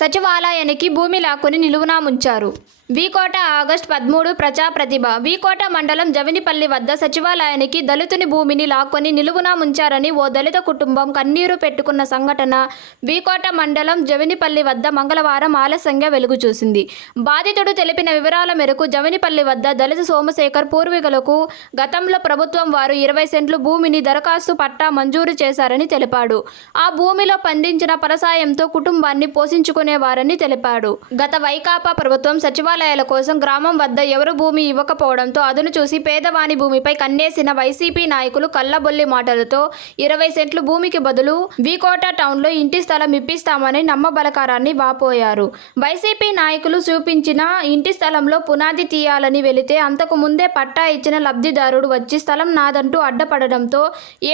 సచివాలయానికి భూమి లాక్కుని నిలువునా ముంచారు వీకోట ఆగస్ట్ పదమూడు ప్రజా ప్రతిభ. వీకోట మండలం జవినిపల్లి వద్ద సచివాలయానికి దళితుని భూమిని లాక్కొని నిలువునా ముంచారని ఓ దళిత కుటుంబం కన్నీరు పెట్టుకున్న సంఘటన వీకోట మండలం జవినిపల్లి వద్ద మంగళవారం ఆలస్యంగా వెలుగు చూసింది బాధితుడు తెలిపిన వివరాల మేరకు జవినిపల్లి వద్ద దళిత సోమశేఖర్ పూర్వీకులకు గతంలో ప్రభుత్వం వారు ఇరవై సెంట్లు భూమిని దరఖాస్తు పట్టా మంజూరు చేశారని తెలిపాడు. ఆ భూమిలో పండించిన పరసాయంతో కుటుంబాన్ని పోషించుకునేవారని తెలిపాడు. గత వైకాపా ప్రభుత్వం సచివాలయాల కోసం గ్రామం వద్ద ఎవరు భూమి ఇవ్వకపోవడంతో అదును చూసి పేదవాని భూమిపై కన్నేసిన వైసీపీ నాయకులు కల్లబొల్లి మాటలతో ఇరవై సెంట్లు భూమికి బదులు వికోట టౌన్లో ఇంటి స్థలం ఇప్పిస్తామని నమ్మబలకారాన్ని వాపోయారు. వైసీపీ నాయకులు చూపించిన ఇంటి స్థలంలో పునాది తీయాలని వెళితే అంతకు ముందే పట్టా ఇచ్చిన లబ్ధిదారుడు వచ్చి స్థలం నాదంటూ అడ్డపడడంతో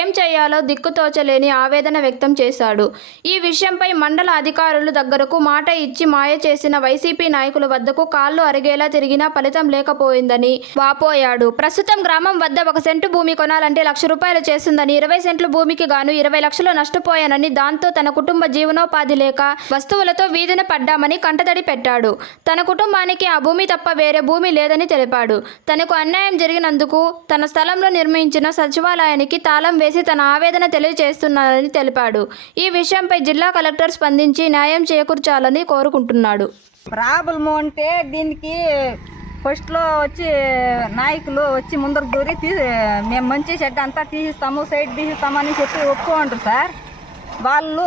ఏం చేయాలో దిక్కుతోచలేని ఆవేదన వ్యక్తం చేశాడు. ఈ విషయంపై మండల అధికారుల దగ్గరకు మాట ఇచ్చి మాయ చేసిన వైసీపీ నాయకుల వద్దకు కాళ్ళు అరిగేలా తిరిగినా ఫలితం లేకపోయిందని వాపోయాడు. ప్రస్తుతం గ్రామం వద్ద ఒక సెంటు భూమి కొనాలంటే లక్ష రూపాయలు చేస్తుందని ఇరవై సెంట్ల భూమికి గాను ఇరవై లక్షలు నష్టపోయానని దాంతో తన కుటుంబ జీవనోపాధి లేక వస్తువులతో వీధిన పడ్డామని కంటతడి పెట్టాడు. తన కుటుంబానికి ఆ భూమి తప్ప వేరే భూమి లేదని తెలిపాడు. తనకు అన్యాయం జరిగినందుకు తన స్థలంలో నిర్మించిన సచివాలయానికి తాళం వేసి తన ఆవేదన తెలియజేస్తున్నానని తెలిపాడు. ఈ విషయంపై జిల్లా కలెక్టర్ స్పందించి న్యాయం చేకూర్చాలని కోరుకుంటున్నాడు. ప్రాబ్లము అంటే దీనికి ఫస్ట్లో వచ్చి నాయకులు వచ్చి ముందరకు దూరి తీ మేము మంచి షెడ్ అంతా తీసిస్తాము సైడ్ తీసిస్తామని చెప్పి ఒప్పుకోండ్రు సార్. వాళ్ళు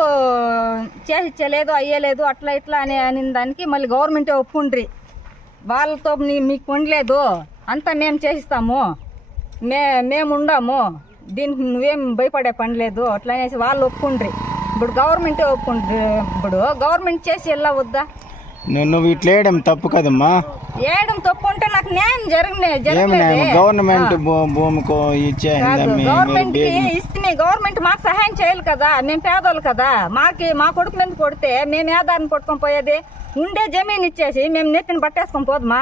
చేసిచ్చలేదు అయ్యలేదు అట్లా ఇట్లా అని అనిన దానికి మళ్ళీ గవర్నమెంటే ఒప్పుకుండ్రి వాళ్ళతో నీ- మీకు ఉండలేదు అంతా మేము చేసిస్తాము మే మేము ఉండాము దీనికి నువ్వేం భయపడే పని లేదు అట్లా అనేసి వాళ్ళు ఒప్పుకుండ్రి ఇప్పుడు గవర్నమెంటే ఇప్పుడు గవర్నమెంట్ చేసి వెళ్ళా వద్దా? నువ్వు ఇట్లా వేయడం తప్పు కదమ్మా. ఏడం తప్పు ఉంటే నాకు న్యాయం జరగలే ఏమి న్యాయం? గవర్నమెంట్ భూమికో గవర్నమెంట్ బేగి- ఇస్తే గవర్నమెంట్ మాకు సహాయం చేయాలి కదా. మేము పేదోళ్ళు కదా. మాకి మా కొడుకు మీద కొడితే? మేము ఏదారిని పట్టుకొని పోయేది? ఉండే జమీన్ ఇచ్చేసి మేము నెత్తిని పట్టేసుకొని పోదమా?